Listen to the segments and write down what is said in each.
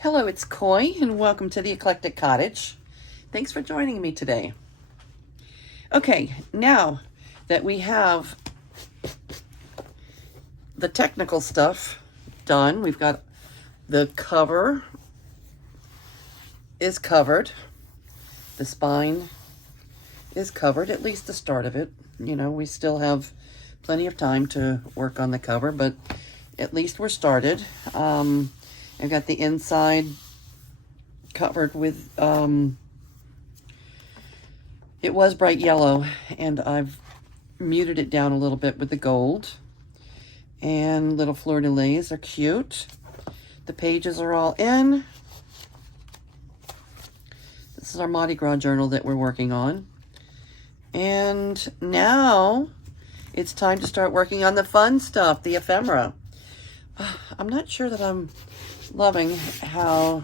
Hello, it's Coy, and welcome to the Eclectic Cottage. Thanks for joining me today. Okay, now that we have the technical stuff done, we've got the cover is covered, the spine is covered, at least the start of it. You know, we still have plenty of time to work on the cover, but at least we're started. I've got the inside covered with, it was bright yellow, and I've muted it down a little bit with the gold. And little fleur-de-lis are cute. The pages are all in. This is our Mardi Gras journal that we're working on. And now it's time to start working on the fun stuff, the ephemera. I'm not sure that I'm loving how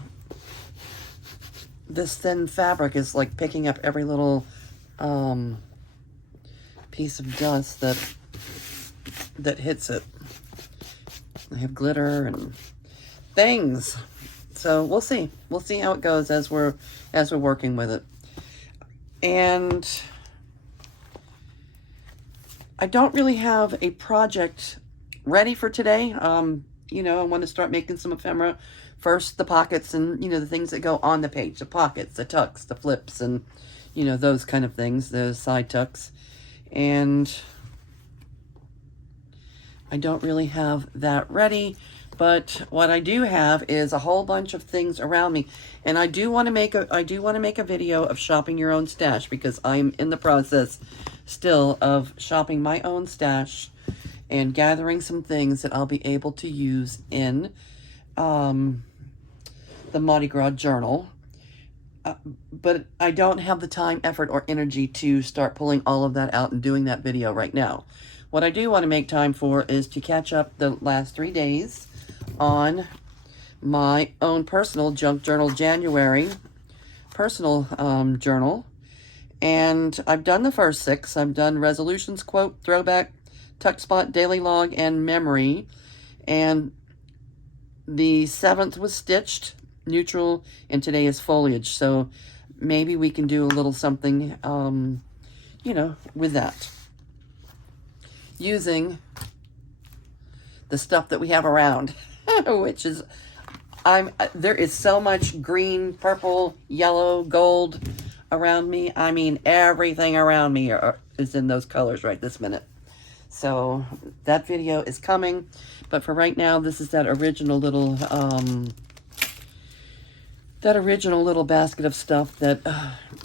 this thin fabric is like picking up every little piece of dust that hits it. I have glitter and things, so we'll see how it goes as we're working with it. And I don't really have a project ready for today. You know, I want to start making some ephemera. First, the pockets and, you know, the things that go on the page, the pockets, the tucks, the flips, and, you know, those kind of things, the side tucks. And I don't really have that ready, but what I do have is a whole bunch of things around me. And I do want to make a video of shopping your own stash, because I'm in the process still of shopping my own stash and gathering some things that I'll be able to use in the Mardi Gras Journal. But I don't have the time, effort, or energy to start pulling all of that out and doing that video right now. What I do want to make time for is to catch up the last 3 days on my own personal Junk Journal January personal journal. And I've done the first 6. I've done resolutions, quote, throwback, tuck spot, daily log, and memory. And the 7th was stitched, neutral, and today is foliage. So maybe we can do a little something, you know, with that, using the stuff that we have around, which is, there is so much green, purple, yellow, gold around me. I mean, everything around me is in those colors right this minute. So that video is coming, but for right now, this is that original little basket of stuff that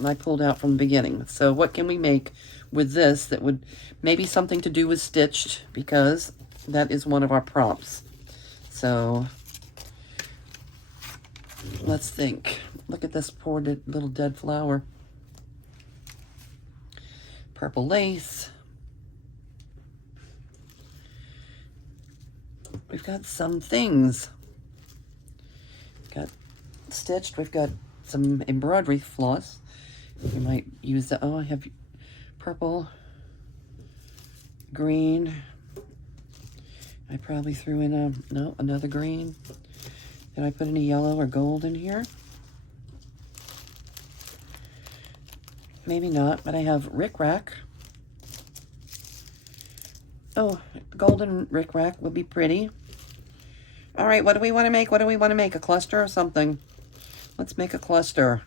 I pulled out from the beginning. So what can we make with this that would maybe something to do with stitched, because that is one of our prompts. So let's think. Look at this poor little dead flower. Purple lace. We've got some things. We've got stitched. We've got some embroidery floss. We might use that. Oh, I have purple, green. I probably threw in another green. Did I put any yellow or gold in here? Maybe not, but I have rickrack. Oh, golden rickrack would be pretty. All right, what do we want to make? What do we want to make? A cluster or something? Let's make a cluster.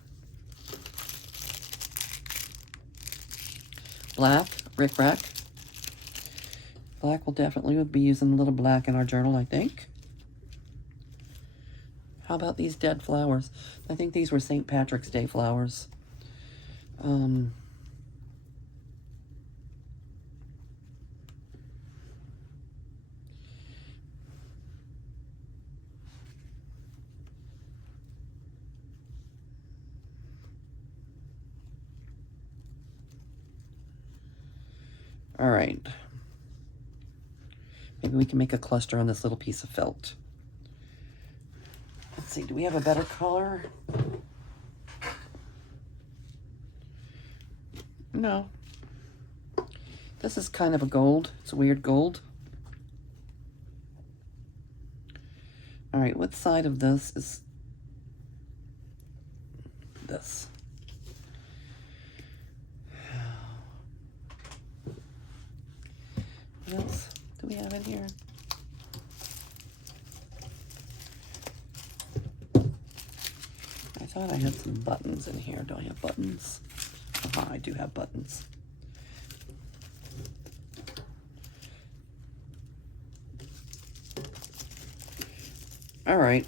Black rickrack. Black will definitely be using a little black in our journal, I think. How about these dead flowers? I think these were St. Patrick's Day flowers. All right. Maybe we can make a cluster on this little piece of felt. Let's see, do we have a better color? No. This is kind of a gold. It's a weird gold. All right, what side of this is this. What else do we have in here? I thought I had some buttons in here. Do I have buttons? I do have buttons. All right.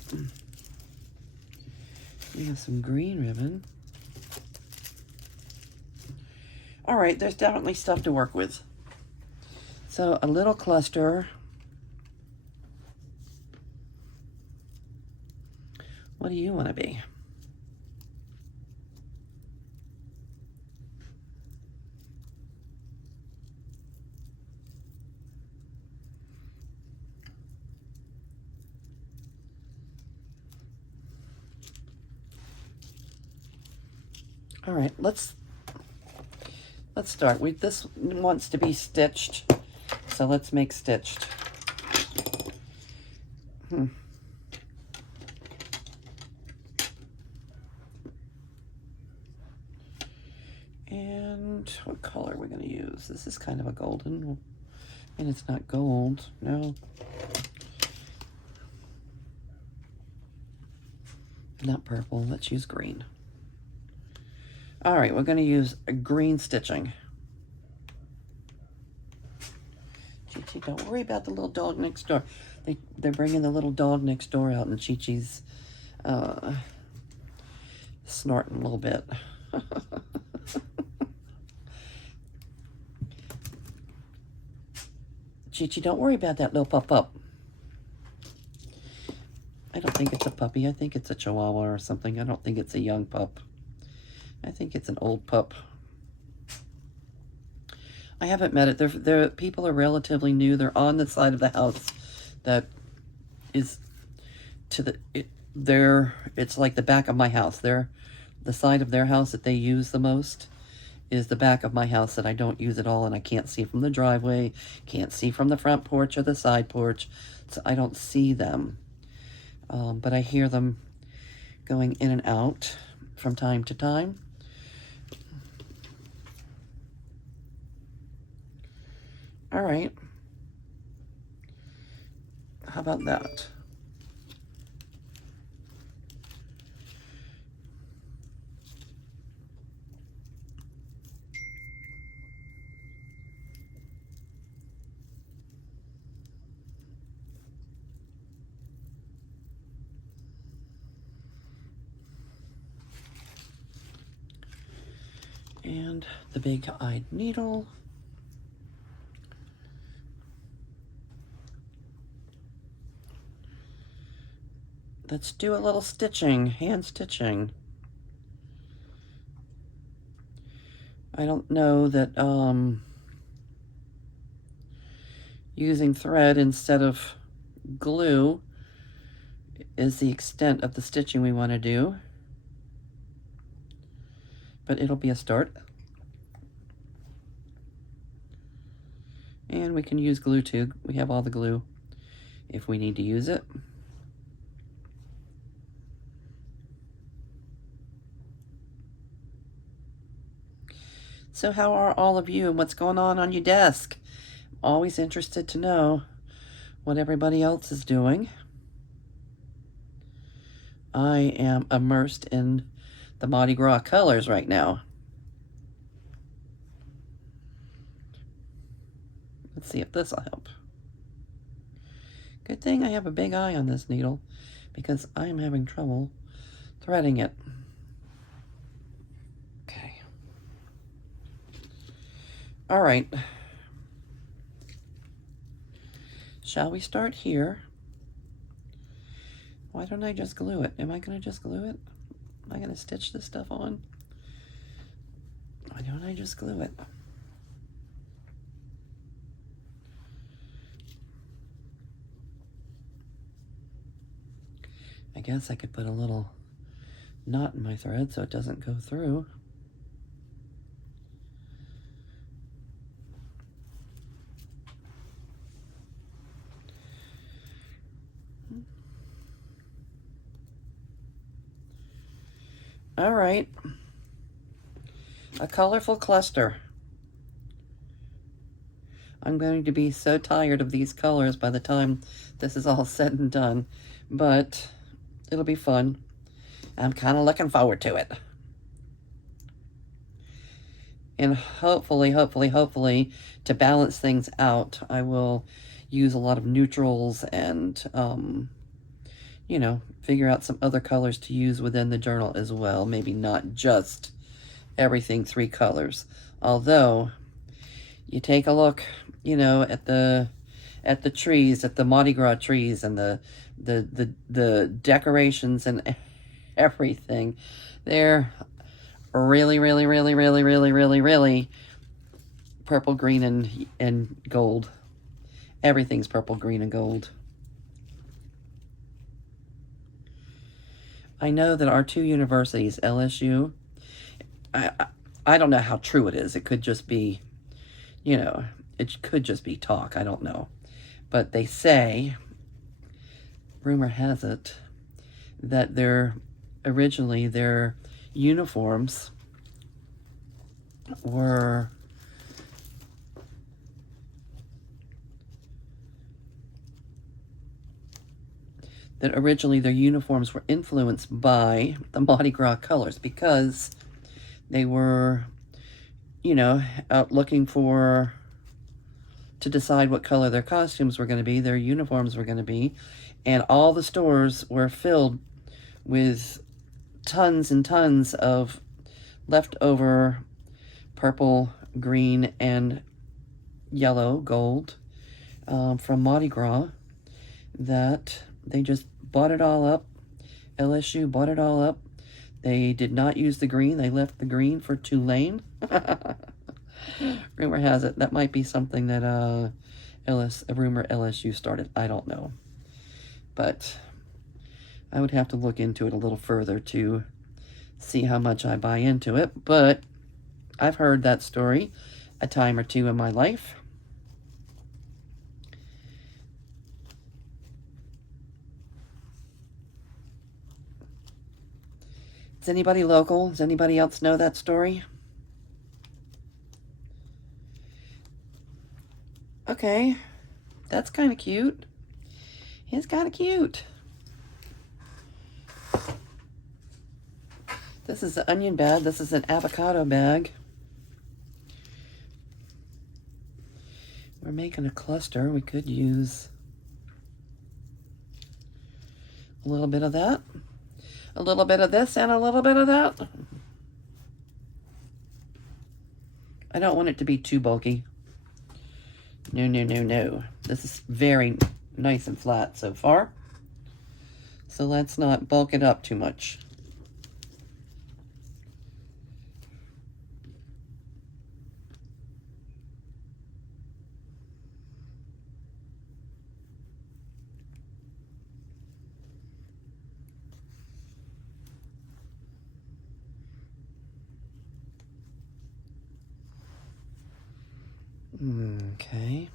We have some green ribbon. All right, there's definitely stuff to work with. So a little cluster. What do you want to be? All right, let's start. This wants to be stitched, so let's make stitched. And what color are we going to use? This is kind of a golden, and it's not gold. No. Not purple. Let's use green. All right, we're going to use a green stitching. Chi-Chi, don't worry about the little dog next door. They're bringing the little dog next door out, and Chi-Chi's snorting a little bit. Chi-Chi, don't worry about that little pup. I don't think it's a puppy. I think it's a Chihuahua or something. I don't think it's a young pup. I think it's an old pup. I haven't met it. They're people are relatively new. They're on the side of the house that is to the it's like the back of my house. The side of their house that they use the most is the back of my house that I don't use at all, and I can't see from the driveway, can't see from the front porch or the side porch, so I don't see them. But I hear them going in and out from time to time. All right. How about that? And the big-eyed needle. Let's do a little stitching, hand stitching. I don't know that using thread instead of glue is the extent of the stitching we want to do, but it'll be a start. And we can use glue too. We have all the glue if we need to use it. So how are all of you and what's going on your desk? Always interested to know what everybody else is doing. I am immersed in the Mardi Gras colors right now. Let's see if this will help. Good thing I have a big eye on this needle because I am having trouble threading it. Okay. All right. Shall we start here? Why don't I just glue it? Am I going to just glue it? Am I going to stitch this stuff on? Why don't I just glue it? I guess I could put a little knot in my thread so it doesn't go through. All right. A colorful cluster. I'm going to be so tired of these colors by the time this is all said and done, but it'll be fun. I'm kind of looking forward to it. And hopefully, to balance things out, I will use a lot of neutrals and, you know, figure out some other colors to use within the journal as well. Maybe not just everything 3 colors. Although, you take a look, you know, at the trees, at the Mardi Gras trees, and the decorations and everything. They're really purple, green, and gold. Everything's purple, green, and gold. I know that our 2 universities, LSU, I don't know how true it is. It could just be, you know, it could just be talk. I don't know. But they say, rumor has it, that originally their uniforms were influenced by the Mardi Gras colors, because they were, you know, out looking to decide what color their costumes were going to be, their uniforms were going to be, and all the stores were filled with tons and tons of leftover purple, green, and yellow, gold, from Mardi Gras, that they just bought it all up. LSU bought it all up. They did not use the green. They left the green for Tulane. Rumor has it that might be something that a rumor LSU started. I don't know. But I would have to look into it a little further to see how much I buy into it. But I've heard that story a time or 2 in my life. Is anybody local? Does anybody else know that story? Okay, that's kind of cute. He's kind of cute. This is an onion bag. This is an avocado bag. We're making a cluster. We could use a little bit of that, a little bit of this, and a little bit of that. I don't want it to be too bulky. No. This is very nice and flat so far. So let's not bulk it up too much. Okay.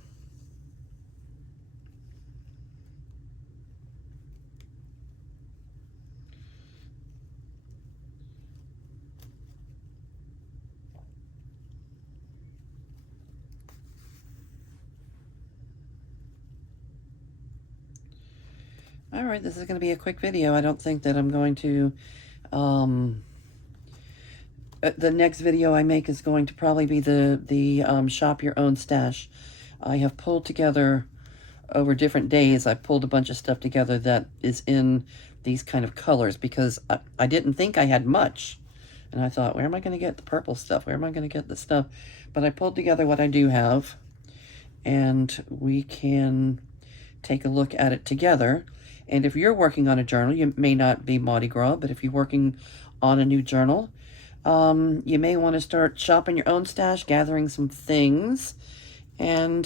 All right, this is going to be a quick video. I don't think that I'm going to, the next video I make is going to probably be the shop your own stash. I have pulled together over different days. I've pulled a bunch of stuff together that is in these kind of colors, because I didn't think I had much. And I thought, where am I going to get the purple stuff? Where am I going to get the stuff? But I pulled together what I do have, and we can take a look at it together. And if you're working on a journal, you may not be Mardi Gras, but if you're working on a new journal, you may want to start shopping your own stash, gathering some things, and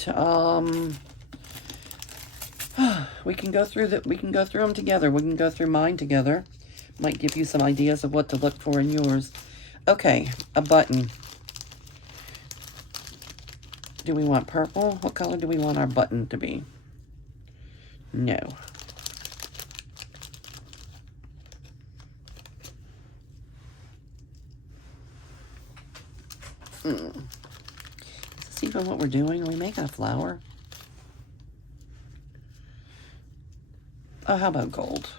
we can go through them together. We can go through mine together. Might give you some ideas of what to look for in yours. Okay, a button. Do we want purple? What color do we want our button to be? No. Is this even what we're doing? Are we making a flower? Oh, how about gold?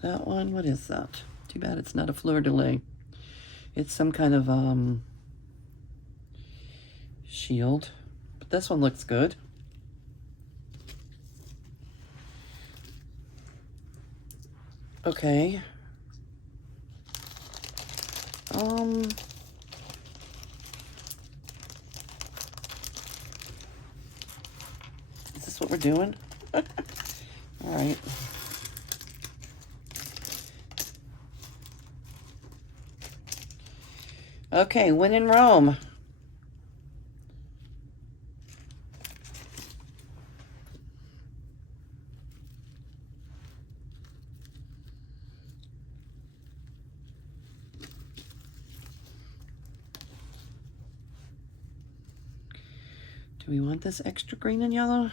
That one, what is that? Too bad it's not a fleur-de-lis. It's some kind of shield. But this one looks good. Okay. Is this what we're doing? All right. Okay, when in Rome. Do we want this extra green and yellow?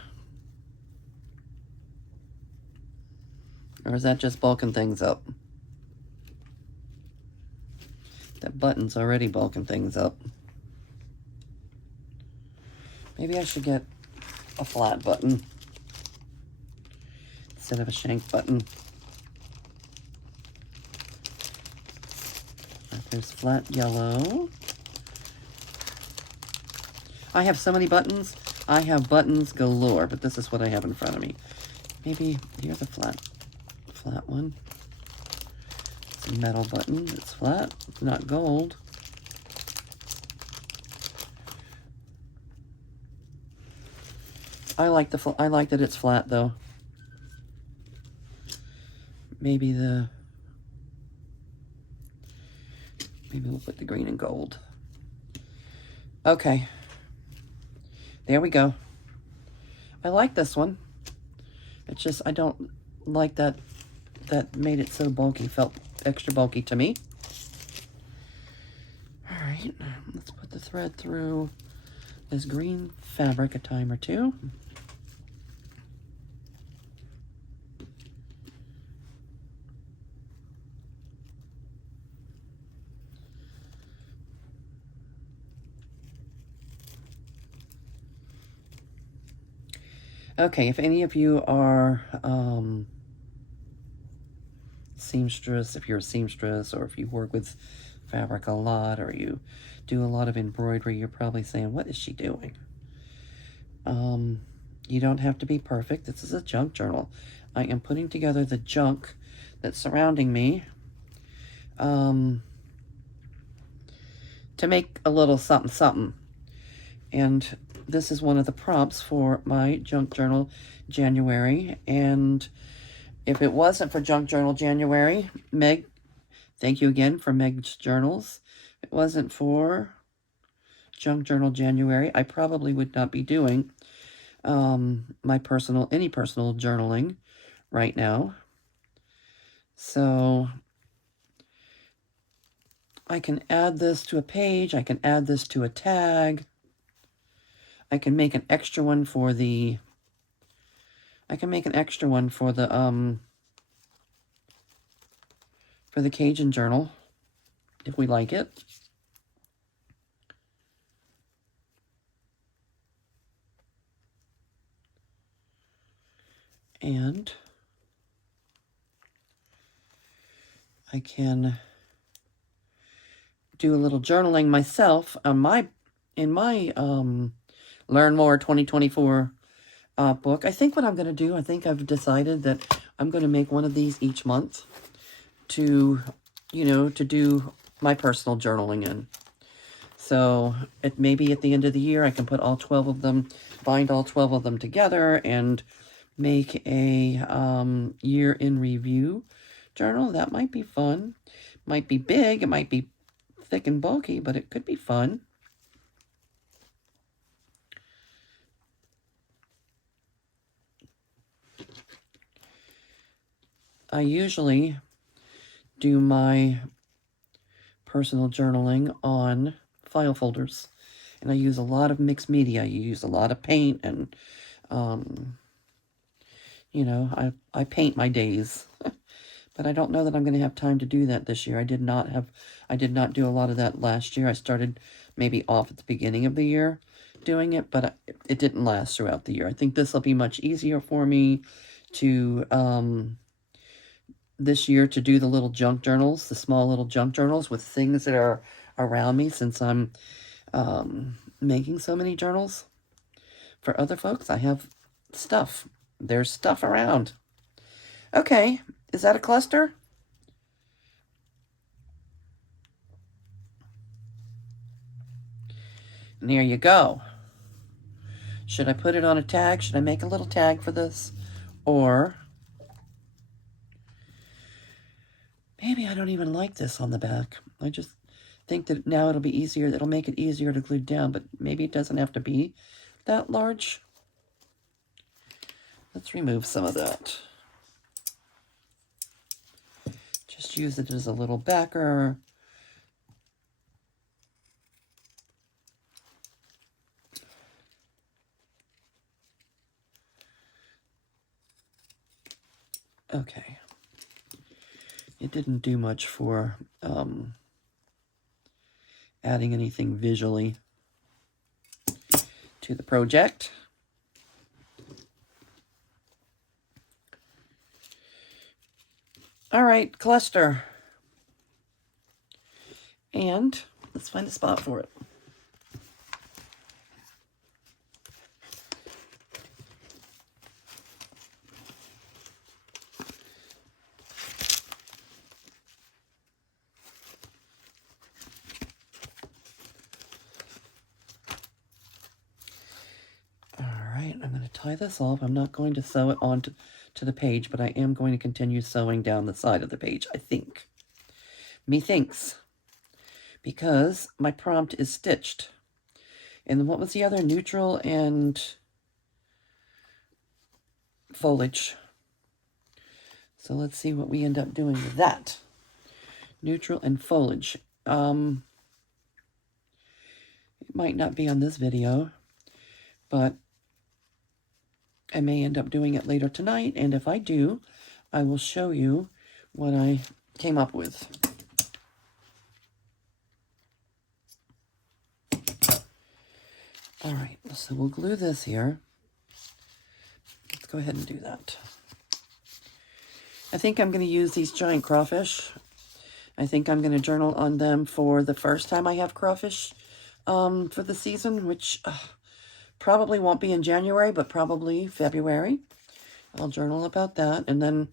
Or is that just bulking things up? That button's already bulking things up. Maybe I should get a flat button instead of a shank button. There's flat yellow. I have so many buttons. I have buttons galore, but this is what I have in front of me. Maybe here's a flat one. It's a metal button. It's flat. It's not gold. I like that it's flat though. Maybe we'll put the green and gold. Okay. There we go. I like this one. It's just, I don't like that made it so bulky, felt extra bulky to me. All right, let's put the thread through this green fabric a time or two. Okay, if any of you are seamstress, if you're a seamstress, or if you work with fabric a lot, or you do a lot of embroidery, you're probably saying, what is she doing? You don't have to be perfect. This is a junk journal. I am putting together the junk that's surrounding me to make a little something something. And this is one of the prompts for my junk journal January. And if it wasn't for junk journal January, Meg, thank you again for Meg's journals. If it wasn't for junk journal January, I probably would not be doing any personal journaling right now. So I can add this to a page. I can add this to a tag. I can make an extra one for the Cajun journal if we like it. And I can do a little journaling myself on in my Learn More 2024 book. I think what I'm going to do, I think I've decided that I'm going to make one of these each month to, to do my personal journaling in. So maybe at the end of the year, I can put all 12 of them, bind all 12 of them together and make a year in review journal. That might be fun. Might be big. It might be thick and bulky, but it could be fun. I usually do my personal journaling on file folders, and I use a lot of mixed media. You use a lot of paint, and I paint my days. But But I don't know that I'm going to have time to do that this year. I did not do a lot of that last year. I started maybe off at the beginning of the year doing it, but it didn't last throughout the year. I think this will be much easier for me to, this year, to do the little junk journals, the small little junk journals with things that are around me, since I'm making so many journals for other folks. I have stuff. There's stuff around. Okay, is that a cluster? And there you go. Should I put it on a tag? Should I make a little tag for this? Or maybe I don't even like this on the back. I just think that now it'll be easier. It'll make it easier to glue down, but maybe it doesn't have to be that large. Let's remove some of that. Just use it as a little backer. Okay. It didn't do much for adding anything visually to the project. All right, cluster. And let's find a spot for it. I'm going to tie this off. I'm not going to sew it onto the page, but I am going to continue sewing down the side of the page, I think. Methinks. Because my prompt is stitched. And what was the other? Neutral and foliage. So let's see what we end up doing with that. Neutral and foliage. It might not be on this video, but I may end up doing it later tonight, and if I do, I will show you what I came up with. All right, so we'll glue this here. Let's go ahead and do that. I think I'm going to use these giant crawfish. I think I'm going to journal on them for the first time I have crawfish for the season, which probably won't be in January, but probably February. I'll journal about that, and then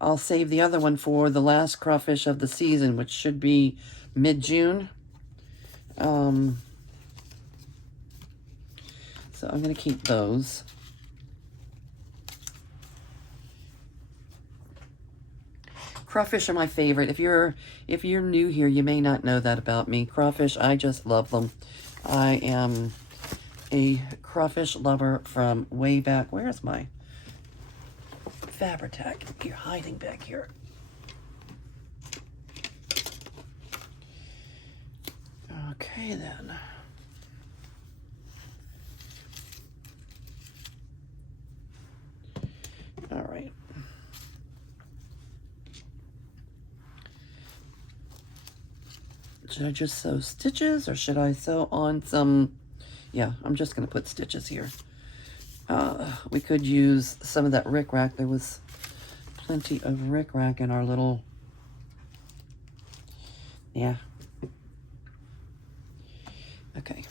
I'll save the other one for the last crawfish of the season, which should be mid-June. So I'm going to keep those. Crawfish are my favorite. If you're new here, you may not know that about me. Crawfish, I just love them. I am a crawfish lover from way back. Where's my Fabri-Tac? You're hiding back here. Okay, then. All right. Should I just sew stitches, or should I sew on some... Yeah, I'm just going to put stitches here. We could use some of that rickrack. There was plenty of rickrack in our little... Yeah. Okay.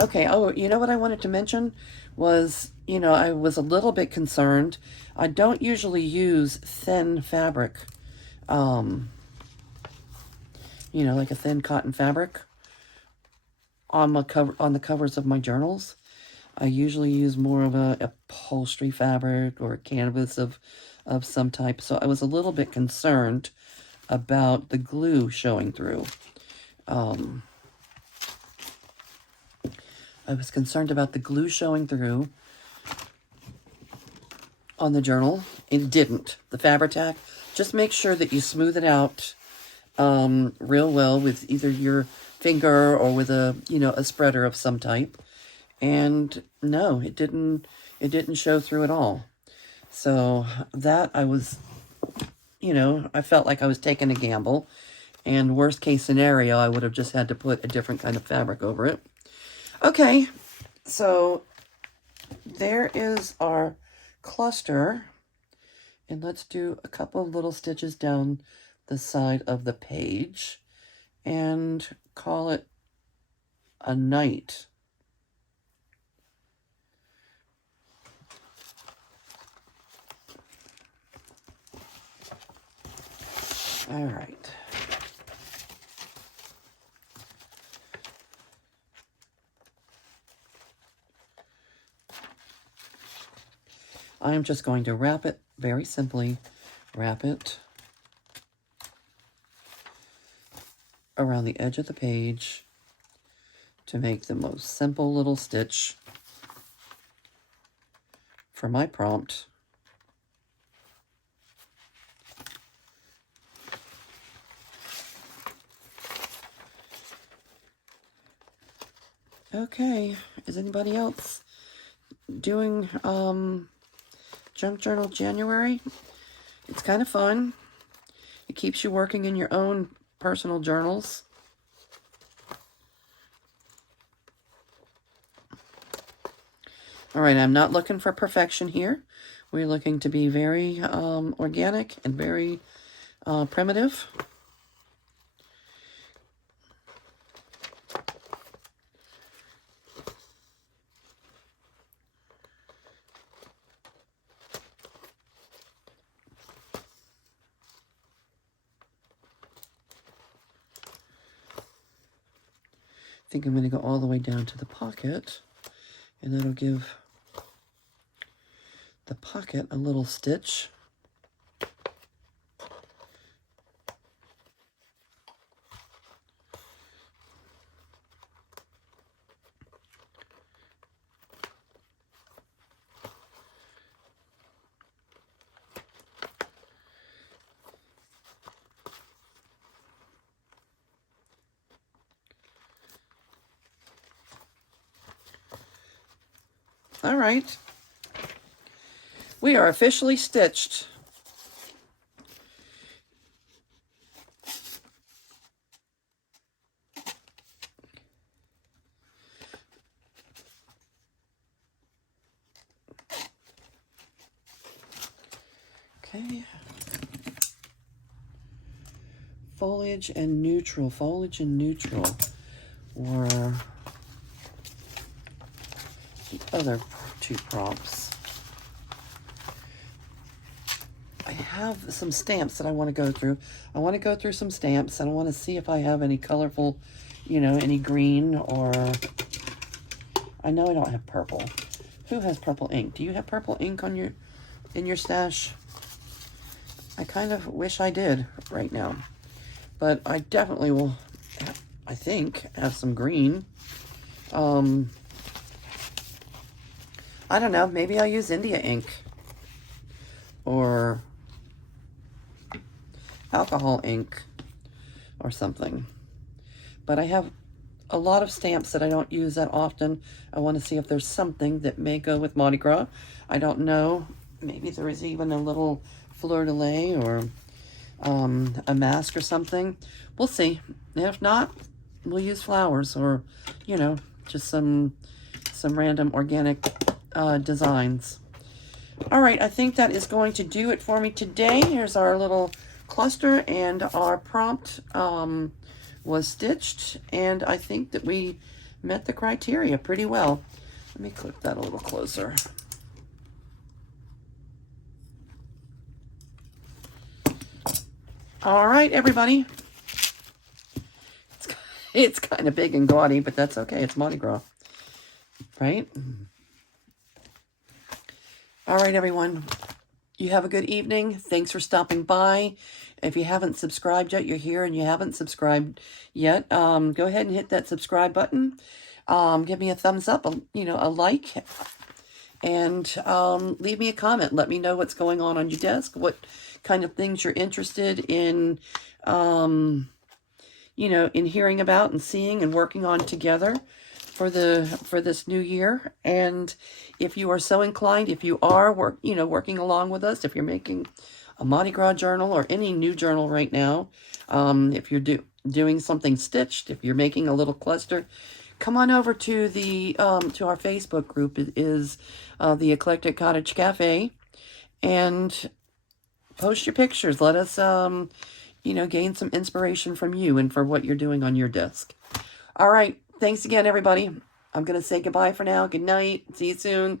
Okay, oh, you know what I wanted to mention was, I was a little bit concerned. I don't usually use thin fabric, like a thin cotton fabric on the covers of my journals. I usually use more of a upholstery fabric or a canvas of some type. So I was a little bit concerned about the glue showing through. I was concerned about the glue showing through on the journal. It didn't. The Fabri-Tac just make sure that you smooth it out real well with either your finger or with a, a spreader of some type. And no, it didn't show through at all. So that I was, I felt like I was taking a gamble. And worst case scenario, I would have just had to put a different kind of fabric over it. Okay, so there is our cluster. And let's do a couple of little stitches down the side of the page and call it a night. All right. I'm just going to wrap it very simply, wrap it around the edge of the page to make the most simple little stitch for my prompt. Okay, is anybody else doing Junk Journal January? It's kind of fun. It keeps you working in your own personal journals. All right, I'm not looking for perfection here. We're looking to be very organic and very primitive. I think I'm going to go all the way down to the pocket, and that'll give the pocket a little stitch. All right, we are officially stitched. Okay. Foliage and neutral. Foliage and neutral were the other two prompts. I have some stamps that I want to go through. I want to go through some stamps, and I want to see if I have any colorful, any green, or I know I don't have purple. Who has purple ink? Do you have purple ink on in your stash? I kind of wish I did right now, but I definitely will, I think, have some green. I don't know, maybe I'll use India ink or alcohol ink or something. But I have a lot of stamps that I don't use that often. I want to see if there's something that may go with Mardi Gras. I don't know. Maybe there is even a little fleur-de-lis or a mask or something. We'll see. If not, we'll use flowers or, just some random organic designs. All right, I think that is going to do it for me today. Here's our little cluster, and our prompt was stitched, and I think that we met the criteria pretty well. Let me clip that a little closer. All right, everybody. It's kind of big and gaudy, but that's okay. It's Mardi Gras, right? All right, everyone. You have a good evening. Thanks for stopping by. If you haven't subscribed yet, you're here and you haven't subscribed yet, go ahead and hit that subscribe button. Give me a thumbs up, a like. And leave me a comment. Let me know what's going on your desk, what kind of things you're interested in, you know, in hearing about and seeing and working on together for this new year. And if you are so inclined, if you are working along with us, if you're making a Mardi Gras journal or any new journal right now, if you're doing something stitched, if you're making a little cluster, come on over to the to our Facebook group. It is the Eclectic Cottage Cafe, and post your pictures. Let us you know, gain some inspiration from you and for what you're doing on your desk. All right, thanks again, everybody. I'm gonna say goodbye for now. Good night. See you soon.